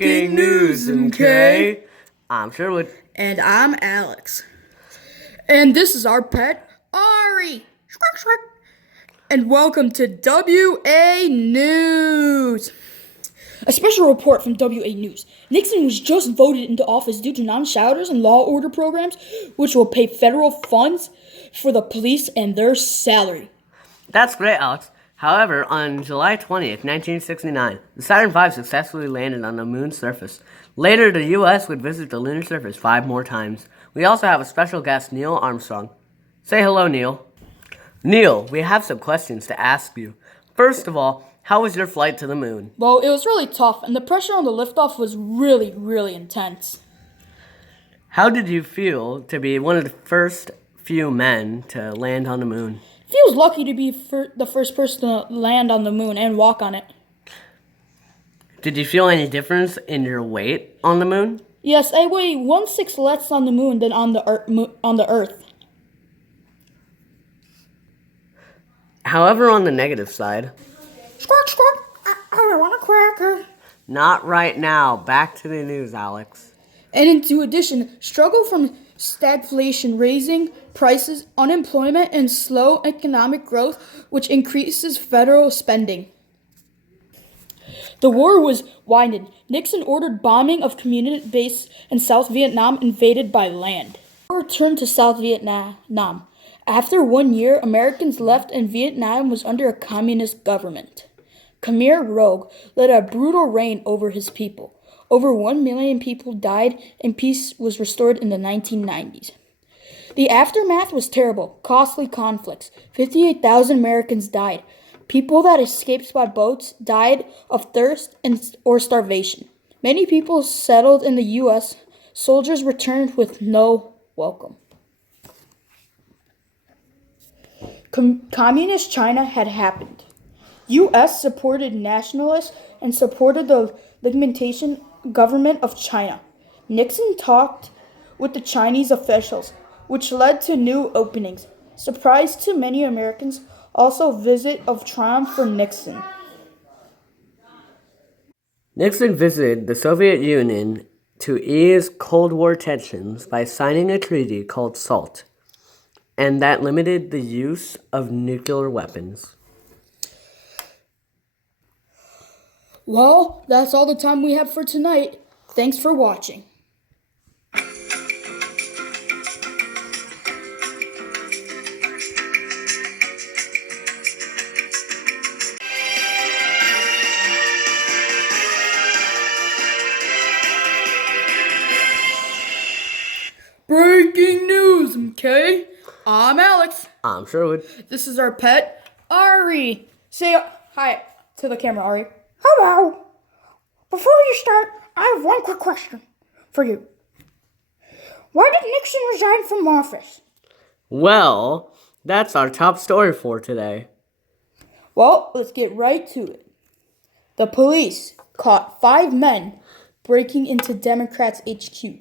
Breaking news, okay? I'm Sherwood. And I'm Alex. And this is our pet, Ari. And welcome to WA News. A special report from WA News. Nixon was just voted into office due to non-shouters and law order programs, which will pay federal funds for the police and their salary. That's great, Alex. However, on July 20th, 1969, the Saturn V successfully landed on the moon's surface. Later, the U.S. would visit the lunar surface 5 more times. We also have a special guest, Neil Armstrong. Say hello, Neil. Neil, we have some questions to ask you. First of all, how was your flight to the moon? Well, it was really tough, and the pressure on the liftoff was really intense. How did you feel to be one of the first few men to land on the moon? Feels lucky to be the first person to land on the moon and walk on it. Did you feel any difference in your weight on the moon? Yes, I weigh 1/6 less on the moon than on the Earth. However, on the negative side... Squawk, squawk, I want a cracker. Not right now. Back to the news, Alex. And in addition, struggle from stagflation, raising prices, unemployment, and slow economic growth, which increases federal spending. The war was winded. Nixon ordered bombing of community base in South Vietnam invaded by land. War returned to South Vietnam. After 1 year, Americans left and Vietnam was under a communist government. Khmer Rouge led a brutal reign over his people. Over 1 million people died and peace was restored in the 1990s. The aftermath was terrible, costly conflicts. 58,000 Americans died. People that escaped by boats died of thirst or starvation. Many people settled in the U.S. Soldiers returned with no welcome. Communist China had happened. U.S. supported nationalists and supported the liquidation government of China. Nixon talked with the Chinese officials, which led to new openings. Surprise to many Americans, also visit of triumph for Nixon. Nixon visited the Soviet Union to ease Cold War tensions by signing a treaty called SALT, and that limited the use of nuclear weapons. Well, that's all the time we have for tonight. Thanks for watching. Breaking news, okay? I'm Alex. I'm Sherwood. This is our pet, Ari. Say hi to the camera, Ari. Hello. Before you start, I have one quick question for you. Why did Nixon resign from office? Well, that's our top story for today. Well, let's get right to it. The police caught 5 men breaking into Democrats' HQ.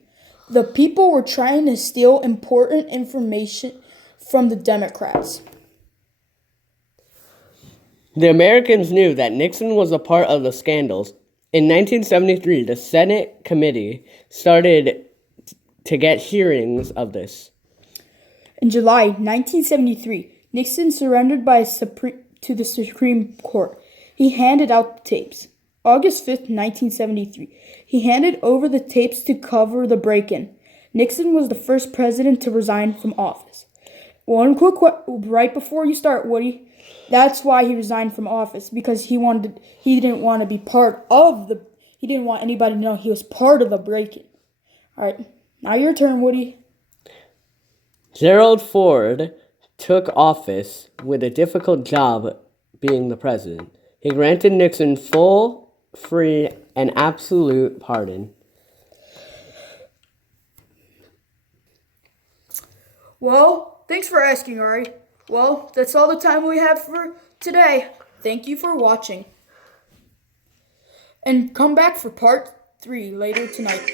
The people were trying to steal important information from the Democrats. The Americans knew that Nixon was a part of the scandals. In 1973, the Senate committee started to get hearings of this. In July 1973, Nixon surrendered to the Supreme Court. He handed out the tapes. August 5th, 1973, he handed over the tapes to cover the break-in. Nixon was the first president to resign from office. One quick right before you start, Woody. That's why he resigned from office, because he didn't want to be part of he didn't want anybody to know he was part of the break-in. All right, now your turn, Woody. Gerald Ford took office with a difficult job being the president. He granted Nixon full, free, and absolute pardon. Well, thanks for asking, Ari. Well, that's all the time we have for today. Thank you for watching. And come back for part 3 later tonight.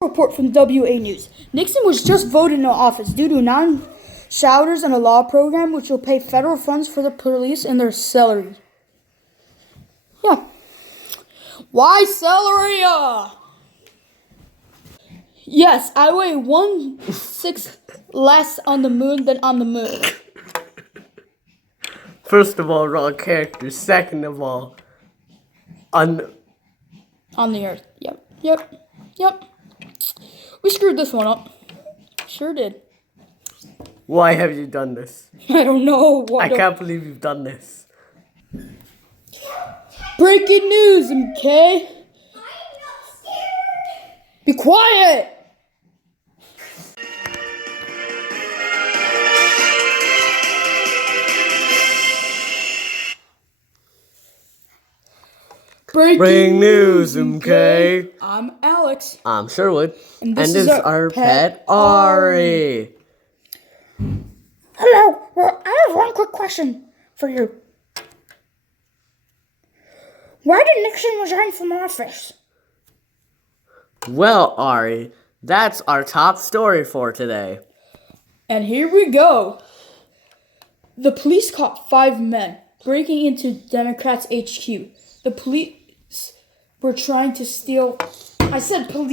Report from WA News. Nixon was just voted into office due to non-shouters and a law program which will pay federal funds for the police and their salary. Yeah. Why salary? Yes, I weigh 1/6 less on the moon than on the moon. First of all, wrong character. Second of all, On the earth. Yep. We screwed this one up. Sure did. why have you done this? I don't know. I can't believe you've done this. Breaking news, MK. Be quiet. Breaking news, MK. I'm Alex. I'm Sherwood. And this is our pet Ari. Hello. Well, I have one quick question for you. Why did Nixon resign from office? Well, Ari, that's our top story for today. And here we go. The police caught 5 men breaking into Democrats' HQ. The police were trying to steal... I said police.